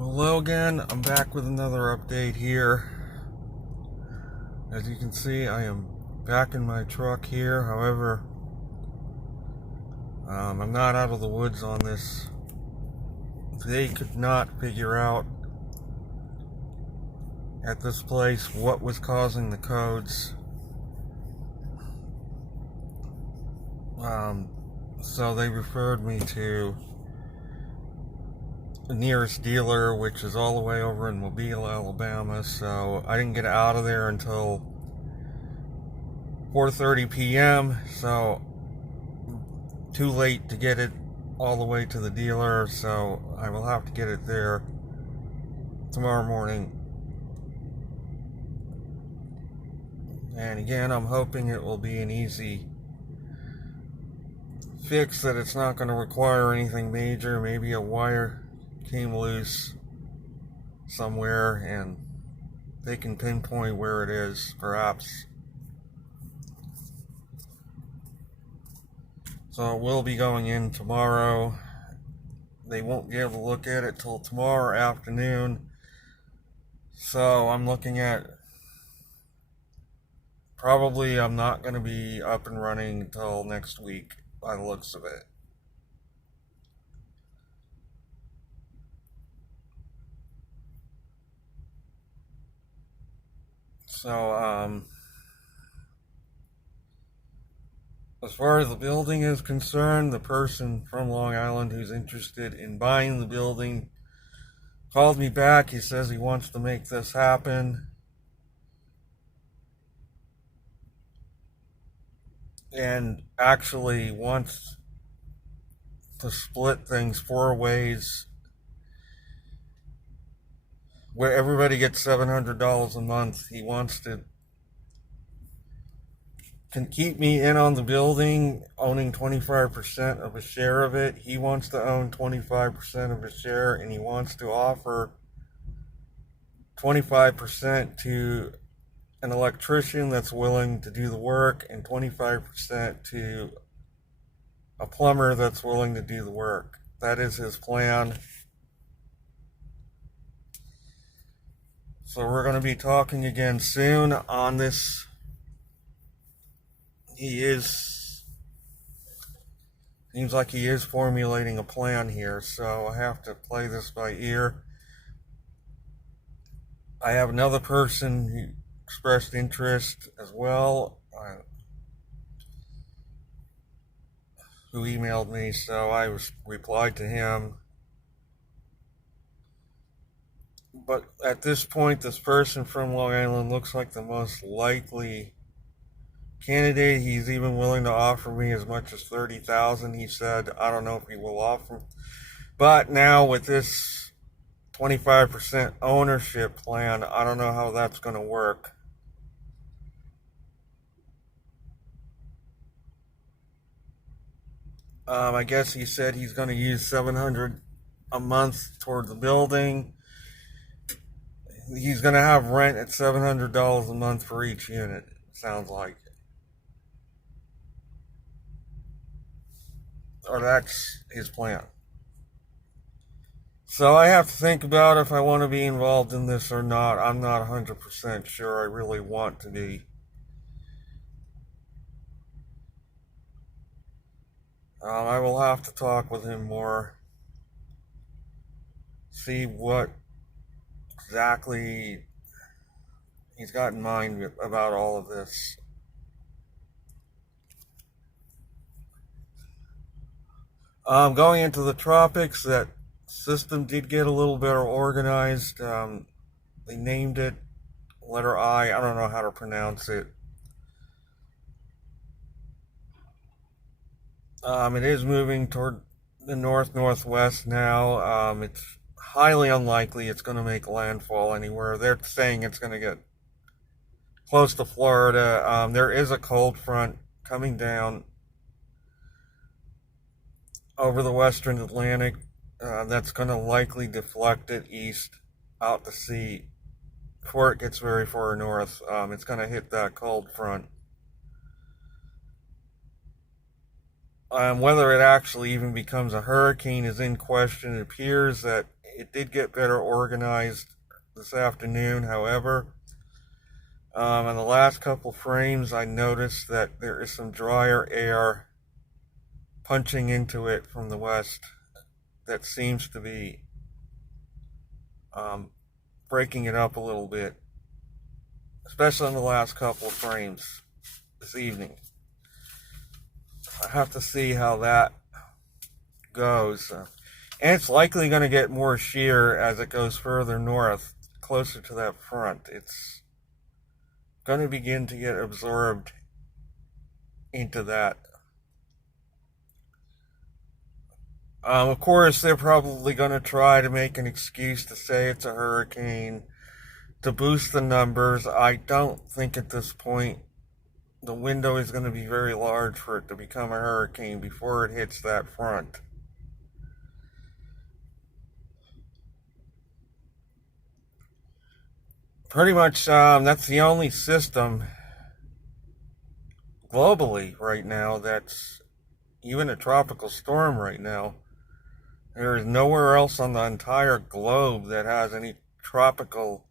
Hello again, I'm back with another update here. As you can see, I am back in my truck here. However, I'm not out of the woods on this. They could not figure out at this place what was causing the codes. So they referred me to the nearest dealer, which is all the way over in Mobile, Alabama. So I didn't get out of there until 4:30 p.m. So too late to get it all the way to the dealer. So I will have to get it there tomorrow morning. And again, I'm hoping it will be an easy fix, that it's not going to require anything major. Maybe a wire came loose somewhere and they can pinpoint where it is, perhaps. So it will be going in tomorrow. They won't be able to look at it till tomorrow afternoon. So I'm looking at probably I'm not going to be up and running until next week by the looks of it. So, as far as the building is concerned, the person from Long Island who's interested in buying the building called me back. He says he wants to make this happen. And actually wants to split things 4 ways, where everybody gets $700 a month. He wants to can keep me in on the building, owning 25% of a share of it. He wants to own 25% of a share, and he wants to offer 25% to an electrician that's willing to do the work, and 25% to a plumber that's willing to do the work. That is his plan. So we're going to be talking again soon on this. Seems like he is formulating a plan here, so I have to play this by ear. I have another person who expressed interest as well, who emailed me, so I replied to him. But at this point, this person from Long Island looks like the most likely candidate. He's even willing to offer me as much as $30,000. He said, I don't know if he will offer, but now with this 25% ownership plan, I don't know how that's going to work. I guess he said he's going to use $700 a month toward the building. He's going to have rent at $700 a month for each unit, sounds like. Or that's his plan. So I have to think about if I want to be involved in this or not. I'm not 100% sure I really want to be. I will have to talk with him more, see what exactly he's got in mind about all of this. Going into the tropics, that system did get a little better organized. They named it letter I don't know how to pronounce it. It is moving toward the northwest now. It's highly unlikely it's going to make landfall anywhere. They're saying it's going to get close to Florida. There is a cold front coming down over the western Atlantic that's going to likely deflect it east out to sea before it gets very far north. It's going to hit that cold front. Whether it actually even becomes a hurricane is in question. It appears that It did get better organized this afternoon, however. In the last couple frames, I noticed that there is some drier air punching into it from the west that seems to be um, breaking it up a little bit, especially in the last couple of frames this evening. I have to see how that goes. And it's likely going to get more shear as it goes further north, closer to that front. It's going to begin to get absorbed into that. Of course, they're probably going to try to make an excuse to say it's a hurricane to boost the numbers. I don't think at this point the window is going to be very large for it to become a hurricane before it hits that front. Pretty much, that's the only system globally right now that's even a tropical storm right now. There is nowhere else on the entire globe that has any tropical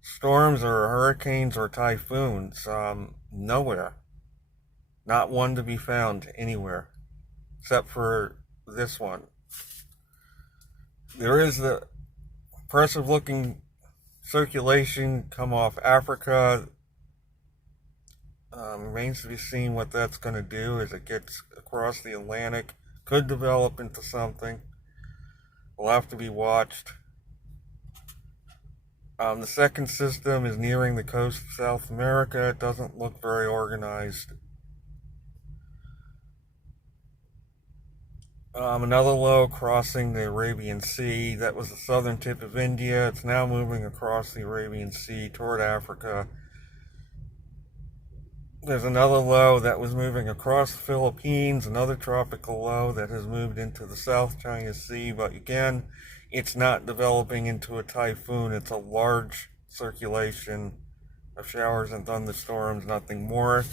storms or hurricanes or typhoons. Nowhere. Not one to be found anywhere, except for this one. There is the impressive looking circulation come off Africa. Remains to be seen what that's going to do as it gets across the Atlantic. Could develop into something. Will have to be watched. The second system is nearing the coast of South America. It doesn't look very organized. Another low crossing the Arabian Sea. That was the southern tip of India. It's now moving across the Arabian Sea toward Africa. There's another low that was moving across the Philippines, another tropical low that has moved into the South China Sea, but again, it's not developing into a typhoon. It's a large circulation of showers and thunderstorms, nothing more.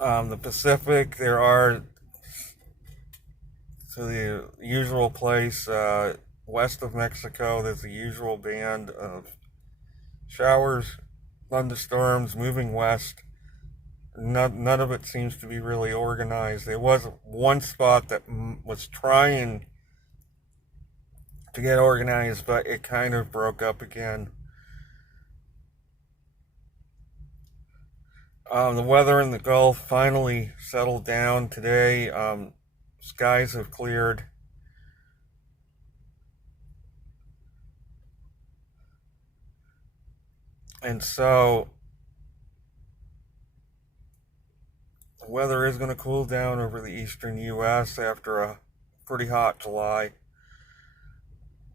The Pacific, there are, to the usual place, west of Mexico, there's the usual band of showers, thunderstorms moving west. None of it seems to be really organized. There was one spot that was trying to get organized, but it kind of broke up again. The weather in the Gulf finally settled down today. Skies have cleared. And so the weather is going to cool down over the eastern U.S. after a pretty hot July.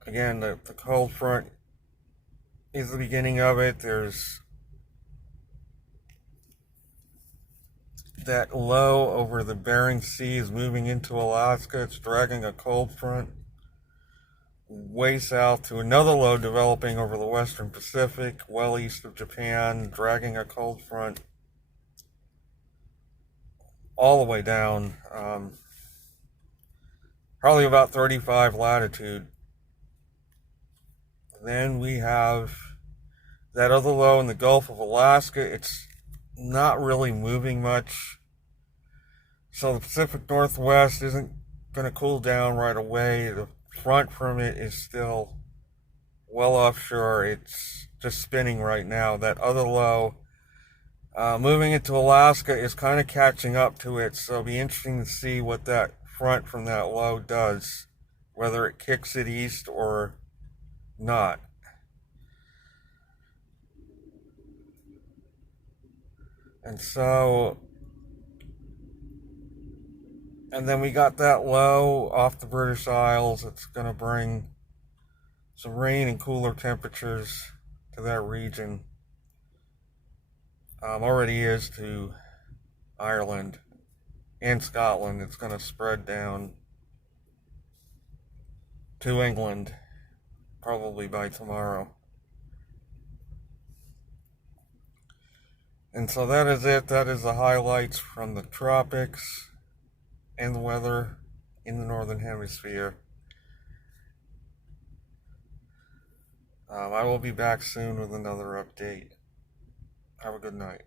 Again, the cold front is the beginning of it. There's that low over the Bering Sea is moving into Alaska. It's dragging a cold front way south to another low developing over the western Pacific, well east of Japan, dragging a cold front all the way down, probably about 35 latitude. Then we have that other low in the Gulf of Alaska. It's not really moving much. So the Pacific Northwest isn't going to cool down right away. The front from it is still well offshore. It's just spinning right now. That other low moving into Alaska is kind of catching up to it. So it'll be interesting to see what that front from that low does, whether it kicks it east or not. And so, and then we got that low off the British Isles. It's going to bring some rain and cooler temperatures to that region. Already is to Ireland and Scotland. It's going to spread down to England probably by tomorrow. And so that is it. That is the highlights from the tropics. and the weather in the Northern Hemisphere. I will be back soon with another update. Have a good night.